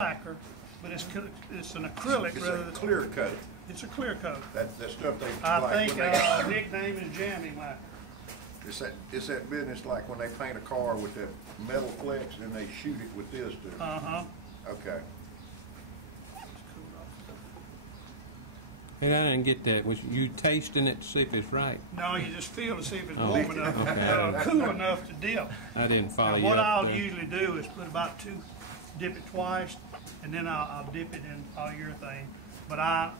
lacquer, but it's an acrylic It's rather a than clear coat. it's a clear coat. That stuff they I like think when they, nickname is jamming lacquer. it's that business like when they paint a car with that metal flex, then they shoot it with this too. Okay. Hey, I didn't get that. Was you tasting it to see if it's right? No, you just feel to see if it's Oh, warm enough, okay. cool enough to dip. I didn't follow Now, you what up I'll there. usually do is put about dip it twice, and then I'll dip it in polyurethane. But I'll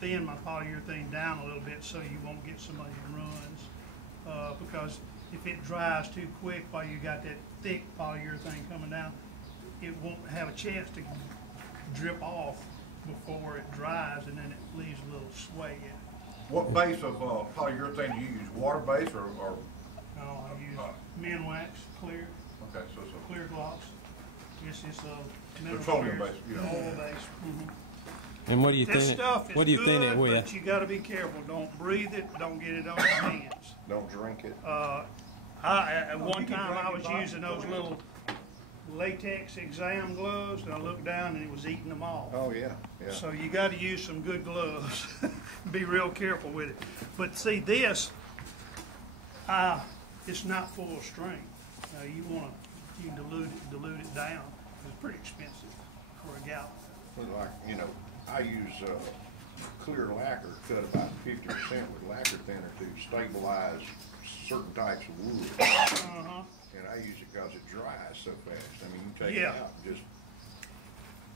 thin my polyurethane down a little bit so you won't get so many runs. Because if it dries too quick while you got that thick polyurethane coming down, it won't have a chance to drip off before it dries, and then it leaves a little sway in it. What base of polyurethane do you use? Water base or No, I use Minwax clear, okay, so it's a clear gloss. It's a mineral petroleum clear, base, yeah. oil base. And what do you This think? stuff is What do you good, think it with? but you got to be careful. Don't breathe it. Don't get it on your hands. Don't drink it. At one time I was using those little latex exam gloves, and I looked down and it was eating them all. Oh yeah, yeah. So you got to use some good gloves. Be real careful with it. But see this, it's not full strength. You can dilute it down. It's pretty expensive for a gallon. But like, I use clear lacquer cut about 50% with lacquer thinner to stabilize certain types of wood. And I use it because it dries so fast. I mean, you take it out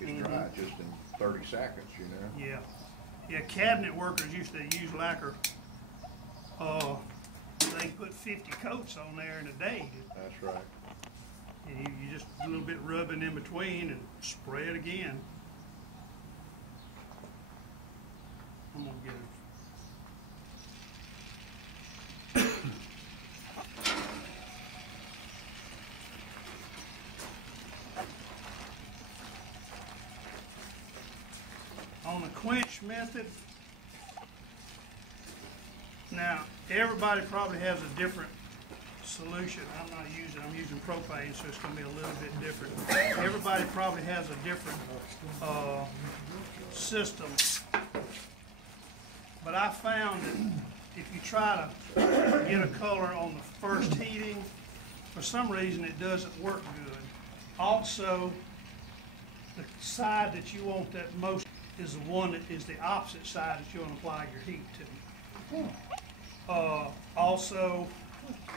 and it's dry just in 30 seconds, Yeah. Yeah, cabinet workers used to use lacquer. They put 50 coats on there in a day. That's right. And you just a little bit rubbing in between and spray it again. I'm gonna get it. On the quench method, now everybody probably has a different solution. I'm using propane, so it's going to be a little bit different. Everybody probably has a different system. But I found that if you try to get a color on the first heating, for some reason it doesn't work good. Also, the side that you want that most is the one that is the opposite side that you want to apply your heat to. Also,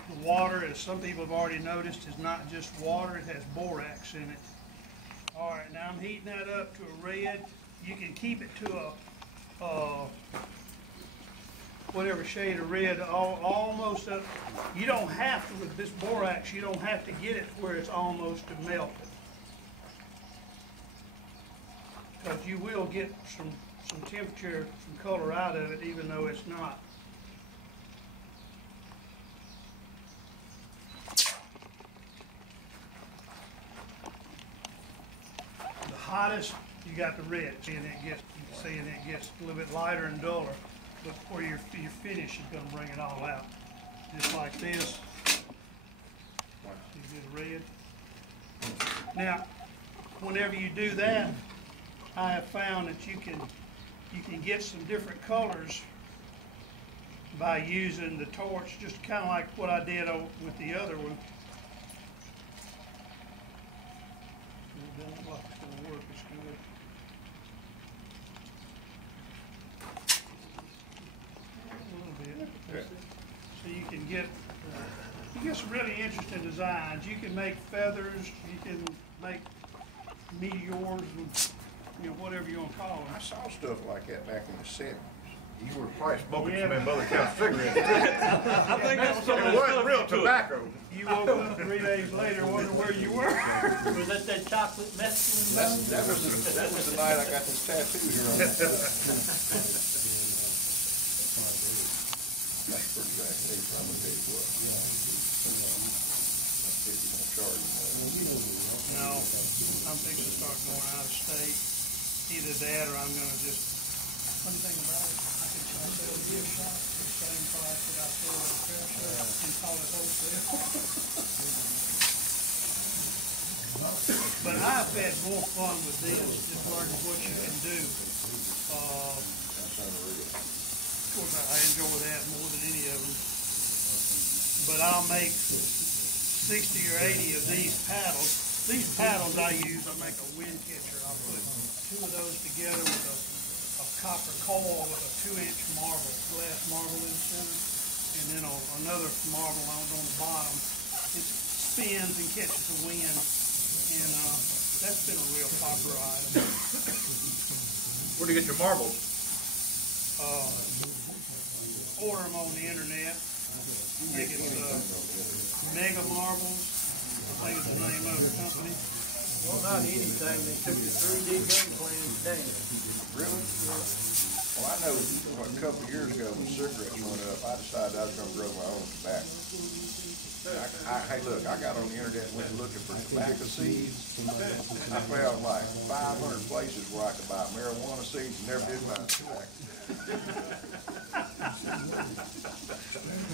the water, as some people have already noticed, is not just water, it has borax in it. All right, now I'm heating that up to a red. You can keep it to a whatever shade of red, almost up. You don't have to, with this borax, you don't have to get it where it's almost to melted. Because you will get some temperature, some color out of it, even though it's not. The hottest, you got the red, and it gets a little bit lighter and duller. But for your finish is going to bring it all out, just like this. You do the red. Now, whenever you do that, I have found that you can get some different colors by using the torch, just kind of like what I did with the other one. It doesn't look like it's going to work as good. A little bit. So you can get some really interesting designs. You can make feathers. You can make meteors and whatever you want to call I them. saw stuff like that back in the 70s. you were probably smoking some of them other kind of cigarettes. I think that's some of It the wasn't stuff real you took. tobacco. You woke up 3 days later wondering where you were. Was that chocolate Mexican? That was the night I got this tattoo here on my foot. That's pretty bad. I'm gonna tell you what. Let's see if you won't charge me. No, I'm fixing to start going out of state. Either that or I'm gonna just, one thing about it, I can sell a gift shop for the same price that I sell at a craft shop and call it wholesale. But I've had more fun with this, just learning what you can do. That's unreal. Of course, I enjoy that more than any of them. But I'll make 60 or 80 of these paddles. These paddles I use, I make a wind catcher. I'll put 2 of those together with a copper coil with a 2-inch marble, glass marble in the center, and then another marble on the bottom. It spins and catches the wind, and that's been a real popular item. Where do you get your marbles? Order them on the internet. I think it's Mega Marbles. I think it's the name of the company. Well, not anything, they took the 3D game plans down. Really? Well, I know a couple of years ago when cigarettes went up, I decided I was going to grow my own tobacco. Hey, look, I got on the internet and went looking for tobacco seeds. I found like 500 places where I could buy marijuana seeds and never did buy tobacco.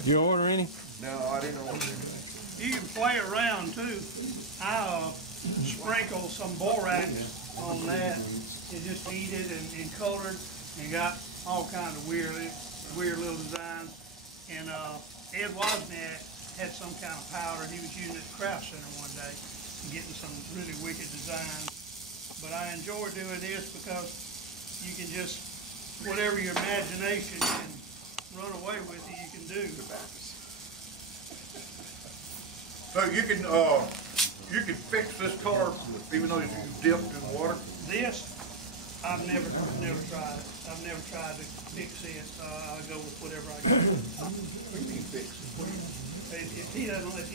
You order any? No, I didn't order any. You can play around too. I sprinkle some borax on that and just heat it and colored and got all kinds of weird little designs. And Ed Wozniak had some kind of powder he was using at the craft center one day and getting some really wicked designs. But I enjoy doing this because you can just, whatever your imagination can run away with, you can do. So you can fix this color even though you dipped in water? This, I've never tried it. I've never tried to fix it. I go with whatever I get. What do you mean fix it? If you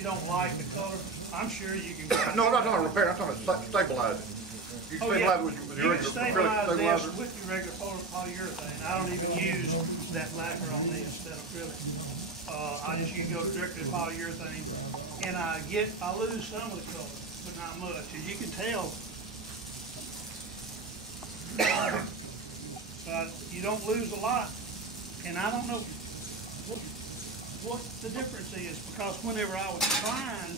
don't like the color, I'm sure you can. No, I'm not talking repair, I'm talking stabilize it. You can stabilize it with your You can regular stabilize acrylic this stabilizer. with your regular polyurethane. I don't even use that lacquer on this, that acrylic. I just use go directly to polyurethane, and I lose some of the color, but not much. As you can tell, you don't lose a lot, and I don't know what the difference is, because whenever I was trying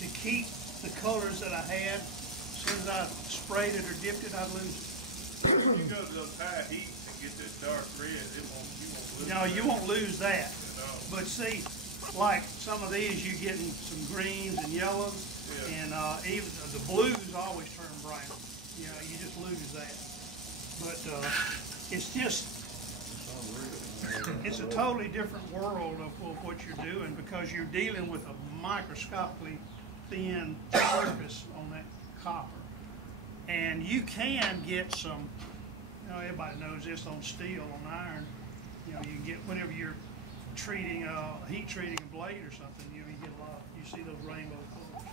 to keep the colors that I had, as soon as I sprayed it or dipped it, I'd lose it. When you go to those high heat and get that dark red, you won't lose No, you won't lose that. No. But see, like some of these, you're getting some greens and yellows, Yeah. and even the blues always turn brown. You know, you just lose that. But it's just, it's a totally different world of what you're doing, because you're dealing with a microscopically thin surface on that copper. And you can get some, you know, everybody knows this on steel, on iron, you know, you can get, whenever you're treating, heat treating a blade or something, you get a lot, you see those rainbow colors.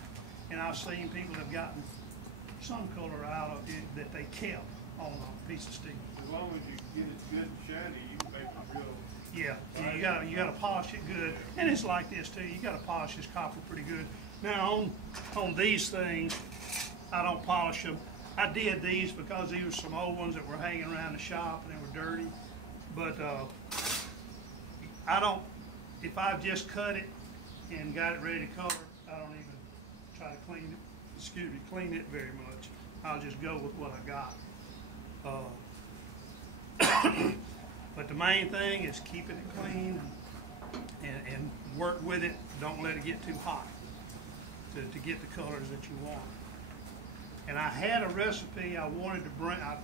And I've seen people have gotten some color out of it that they kept on a piece of steel. As long as you get it good and shiny, you can make it real. Yeah, you gotta polish it good, and it's like this too. You gotta polish this copper pretty good. Now on these things, I don't polish them. I did these because these were some old ones that were hanging around the shop and they were dirty. But I don't. If I've just cut it and got it ready to color, I don't even try to clean it. Clean it very much. I'll just go with what I got. But the main thing is keeping it clean and work with it. Don't let it get too hot to get the colors that you want. And I had a recipe I wanted to bring. I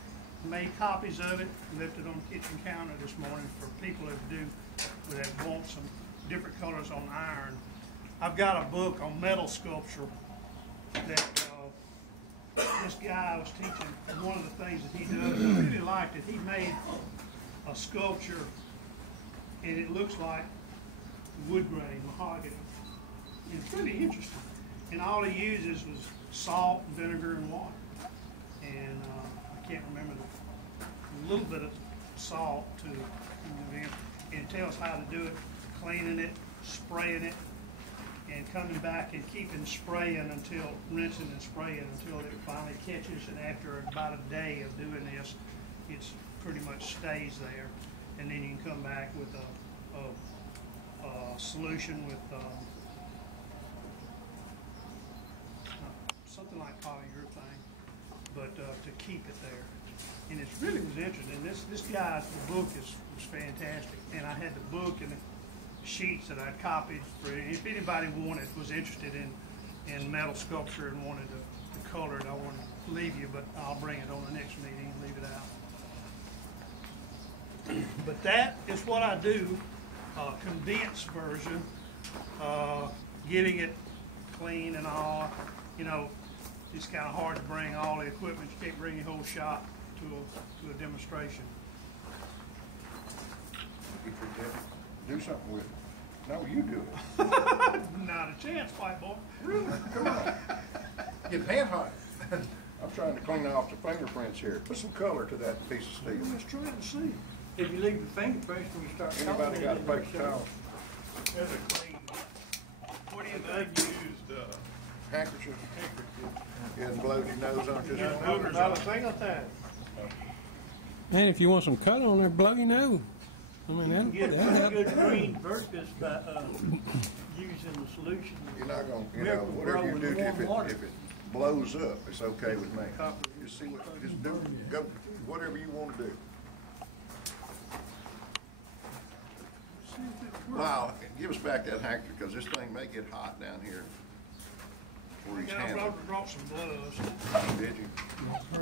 made copies of it, left it on the kitchen counter this morning for people that want some different colors on iron. I've got a book on metal sculpture that this guy I was teaching, and one of the things that he does, I really liked it. He made a sculpture, and it looks like wood grain, mahogany. It's pretty interesting. And all he uses was salt, vinegar, and water. And I can't remember a little bit of salt to and it tells how to do it, cleaning it, spraying it, and coming back and keeping spraying until, rinsing and spraying until it finally catches, and after about a day of doing this, it's pretty much stays there. And then you can come back with a solution with something like polyurethane, but to keep it there. And it really was interesting. This guy's book was fantastic, and I had the book and the sheets that I'd copied for if anybody was interested in metal sculpture and wanted to color it. I won't leave you, but I'll bring it on the next meeting and leave it out. But that is what I do, condensed version, getting it clean and all. You know, it's kind of hard to bring all the equipment. You can't bring your whole shop to a demonstration. Do something with it. No, you do it. Not a chance, white boy. Really? Come on. Get hand hot. I'm trying to clean off the fingerprints here. Put some color to that piece of steel. I'm just trying to see. If you leave the fingerprints when you start Anybody got a paper towel? That's a clean. What do you think you used, Handkerchief? You hadn't blowed your nose on it just Not now? a single time. And if you want some color on there, blow your nose. I mean, You can get a that'll pretty good green purchase by using the solution. You're not gonna, you know, whatever you do, if it blows up, it's okay with me. Just see what, just do, go, whatever you wanna do. Lyle, give us back that handkerchief, because this thing may get hot down here where he's Yeah, I handling. brought some gloves. Did you? I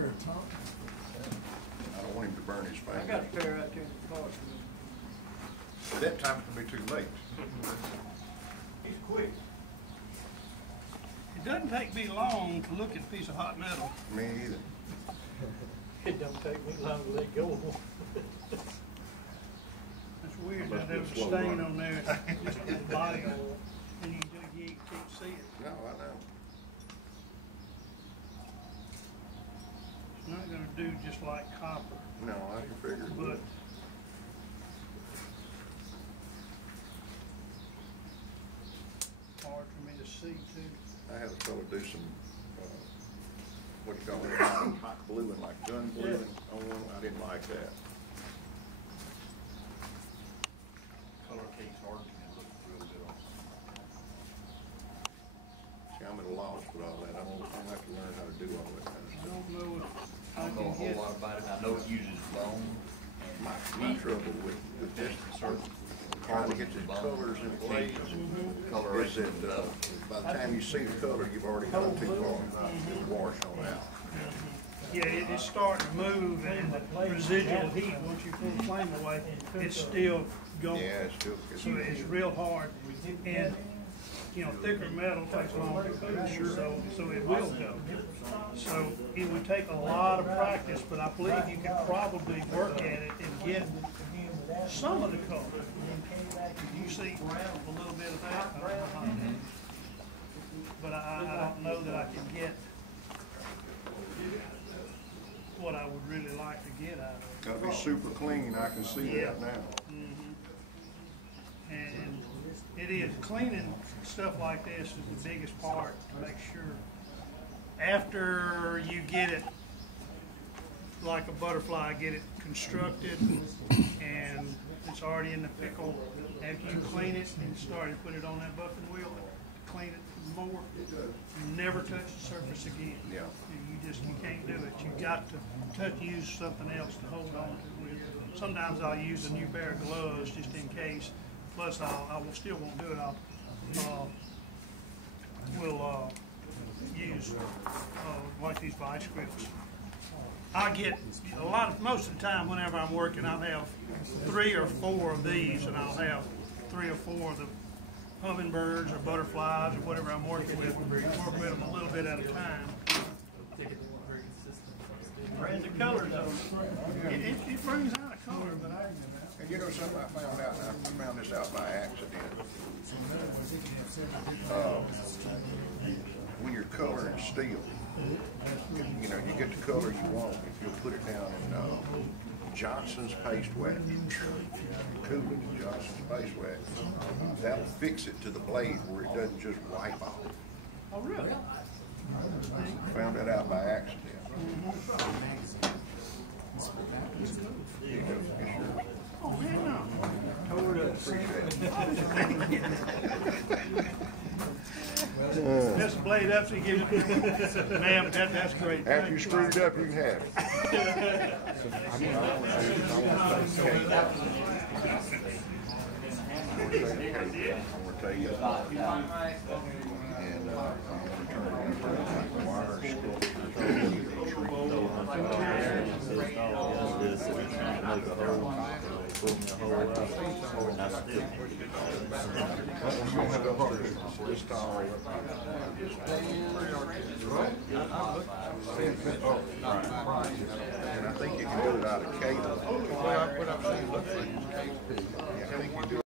don't want him to burn his I got a finger. pair out there in the car. At that time, it can be too late. He's quick. It doesn't take me long to look at a piece of hot metal. Me either. It don't take me long to let go of one. It's weird Must that be a there's a slow stain burner. on there, just the body oil, and you can't see it. No, I know. It's not gonna do just like copper, No, I can figure it but would. hard for me to see too. I had a fellow do some, what do you call it, hot bluing, like gun bluing on one. I didn't like that. Color case hardening, it looks real good on. See, I'm at a loss with all that. I'll have to learn how to do all that kind of I stuff. don't know if I I don't know a can whole get, lot about it. I know it uses bone My trouble with just certain, trying to get the colors in place is coloration. that, by the time you see the color, you've already gone too far. It'll wash on out. yeah, it's starting to move, and the residual heat, once you pull the flame away, it's still going. Yeah, it's still, So it's real hard, and, you know, thicker metal takes longer to cool, so it will go. So it would take a lot of practice, but I believe you could probably work at it and get some of the color. You see a little bit of that, but I don't know that I can get what I would really like to get out of it. gotta be super clean, I can see that now. And it is, cleaning stuff like this is the biggest part, to make sure after you get it, like a butterfly, get it constructed and it's already in the pickle, after you clean it and start to put it on that buffing wheel, clean it more, you never touch the surface again. Yeah. You can't do it. You got to use something else to hold on to with. Sometimes I'll use a new pair of gloves just in case. Plus, I will still won't do it. We'll use like these vice grips. I get most of the time whenever I'm working, I'll have 3 or 4 of these, and I'll have 3 or 4 of the hummingbirds or butterflies or whatever I'm working with. Work with them a little bit at a time. Brand the colors on it. It brings out a color, but And you know something I found out, and I found this out by accident. When you're coloring steel, you know, you get the color you want if you'll put it down in Johnson's paste wax. Cool it in Johnson's paste wax. That'll fix it to the blade where it doesn't just wipe off. oh really? Found that out by accident. Here you go. It's yours. Oh hell no. Appreciate it. This blade up Absolutely, give it. Ma'am, that's great. After Thank you screwed it up, you can have it. I'm gonna tell you, and I'm gonna turn it into like wire sculpture. This tall. And I think you can do it out of cable. Yeah, I think you do